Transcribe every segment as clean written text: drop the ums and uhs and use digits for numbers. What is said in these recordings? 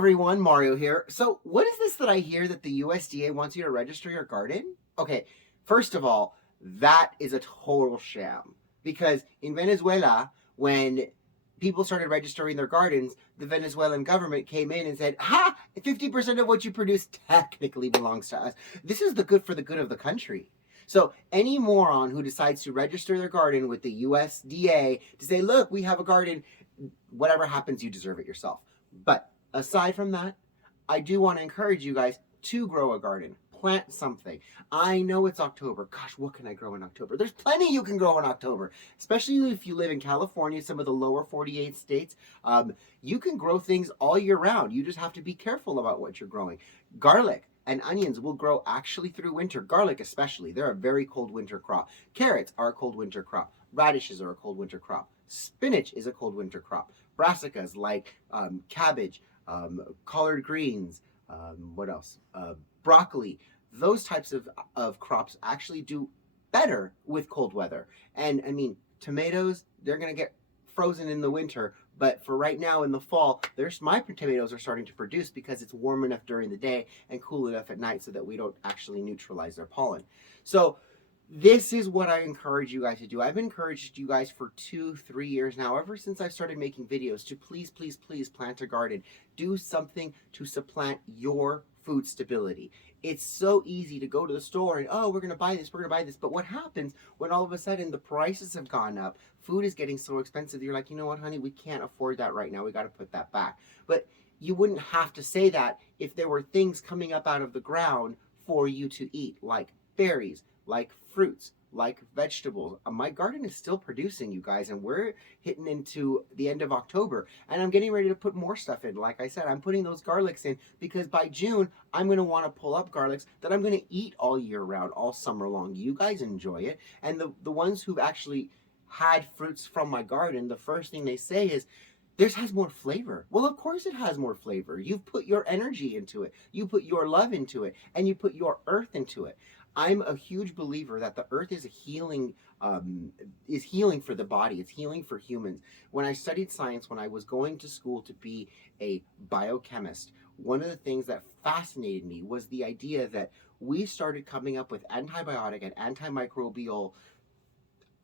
everyone, Mario here. So what is this that I hear that the USDA wants you to register your garden? Okay, first of all, that is a total sham. Because in Venezuela, when people started registering their gardens, the Venezuelan government came in and said, ha, 50% of what you produce technically belongs to us. This is the good of the country. So any moron who decides to register their garden with the USDA to say, look, we have a garden, whatever happens, you deserve it yourself. But aside from that, I do want to encourage you guys to grow a garden. Plant something. I know it's October. Gosh, what can I grow in October? There's plenty you can grow in October, especially if you live in California, some of the lower 48 states. You can grow things all year round. You just have to be careful about what you're growing. Garlic and onions will grow actually through winter. Garlic especially. They're a very cold winter crop. Carrots are a cold winter crop. Radishes are a cold winter crop. Spinach is a cold winter crop. Brassicas like cabbage, collard greens, what else? Broccoli. Those types of crops actually do better with cold weather. And I mean, tomatoes, they're going to get frozen in the winter, but for right now in the fall, my tomatoes are starting to produce because it's warm enough during the day and cool enough at night so that we don't actually neutralize their pollen. So this is what I encourage you guys to do. I've encouraged you guys for 2-3 years now, ever since I've started making videos, to please plant a garden. Do something to supplant your food stability. It's so easy to go to the store and, oh, we're going to buy this. But what happens when all of a sudden the prices have gone up? Food is getting so expensive. You're like, you know what, honey, we can't afford that right now. We got to put that back. But you wouldn't have to say that if there were things coming up out of the ground for you to eat, like berries, like fruits, like vegetables. My garden is still producing, you guys, and we're hitting into the end of October, and I'm getting ready to put more stuff in. Like I said, I'm putting those garlics in because by June, I'm going to want to pull up garlics that I'm going to eat all year round, all summer long. You guys enjoy it, and the ones who've actually had fruits from my garden, the first thing they say is, this has more flavor. Well, of course it has more flavor. You've put your energy into it. You put your love into it, and you put your earth into it. I'm a huge believer that the earth is healing for the body. It's healing for humans. When I studied science, when I was going to school to be a biochemist, one of the things that fascinated me was the idea that we started coming up with antibiotic and antimicrobial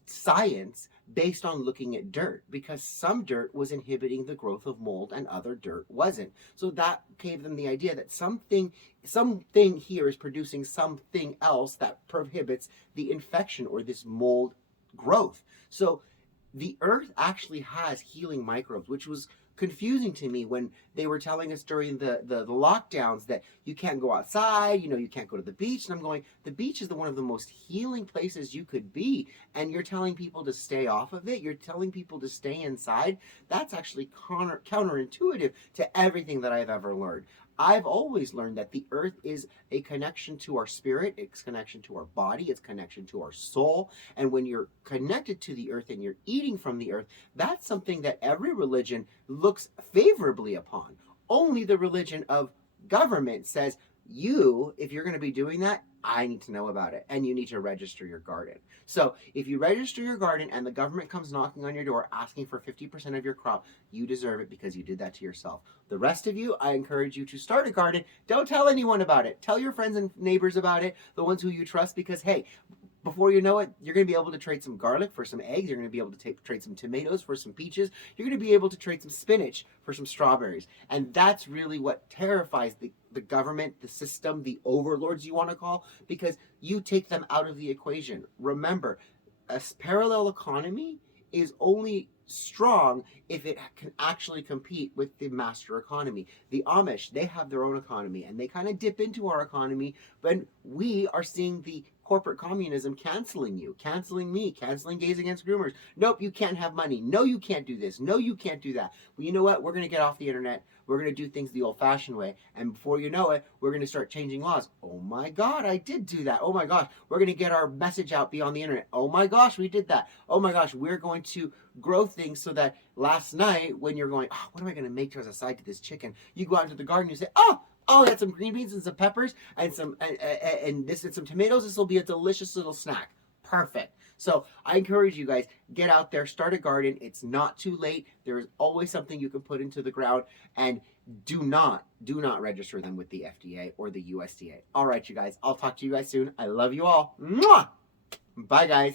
science based on looking at dirt, because some dirt was inhibiting the growth of mold and other dirt wasn't. So that gave them the idea that something here is producing something else that prohibits the infection or this mold growth. So the earth actually has healing microbes, which was confusing to me when they were telling us during the lockdowns that you can't go outside, you can't go to the beach. And I'm going, the beach is one of the most healing places you could be. And you're telling people to stay off of it. You're telling people to stay inside. That's actually counterintuitive to everything that I've ever learned. I've always learned that the earth is a connection to our spirit, it's connection to our body, it's connection to our soul. And when you're connected to the earth and you're eating from the earth, that's something that every religion looks favorably upon. Only the religion of government says, if you're going to be doing that, I need to know about it, and you need to register your garden. So if you register your garden and the government comes knocking on your door asking for 50% of your crop, you deserve it because you did that to yourself. The rest of you, I encourage you to start a garden. Don't tell anyone about it. Tell your friends and neighbors about it, the ones who you trust, because hey, before you know it, you're going to be able to trade some garlic for some eggs. You're going to be able to trade some tomatoes for some peaches. You're going to be able to trade some spinach for some strawberries. And that's really what terrifies the government, the system, the overlords you want to call, because you take them out of the equation. Remember, a parallel economy is only strong if it can actually compete with the master economy. The Amish, they have their own economy, and they kind of dip into our economy, but we are seeing the corporate communism canceling you, canceling me, canceling Gays Against Groomers. Nope, you can't have money. No, you can't do this. No, you can't do that. Well, you know what? We're going to get off the internet. We're going to do things the old-fashioned way. And before you know it, we're going to start changing laws. Oh my God, I did do that. Oh my gosh, we're going to get our message out beyond the internet. Oh my gosh, we did that. Oh my gosh, we're going to grow things so that last night when you're going, oh, what am I going to make as a side to this chicken? You go out into the garden, you say, oh, I had some green beans and some peppers and some tomatoes. This will be a delicious little snack. Perfect. So I encourage you guys, get out there, start a garden. It's not too late. There is always something you can put into the ground, and do not register them with the FDA or the USDA. All right, you guys, I'll talk to you guys soon. I love you all. Mwah! Bye, guys.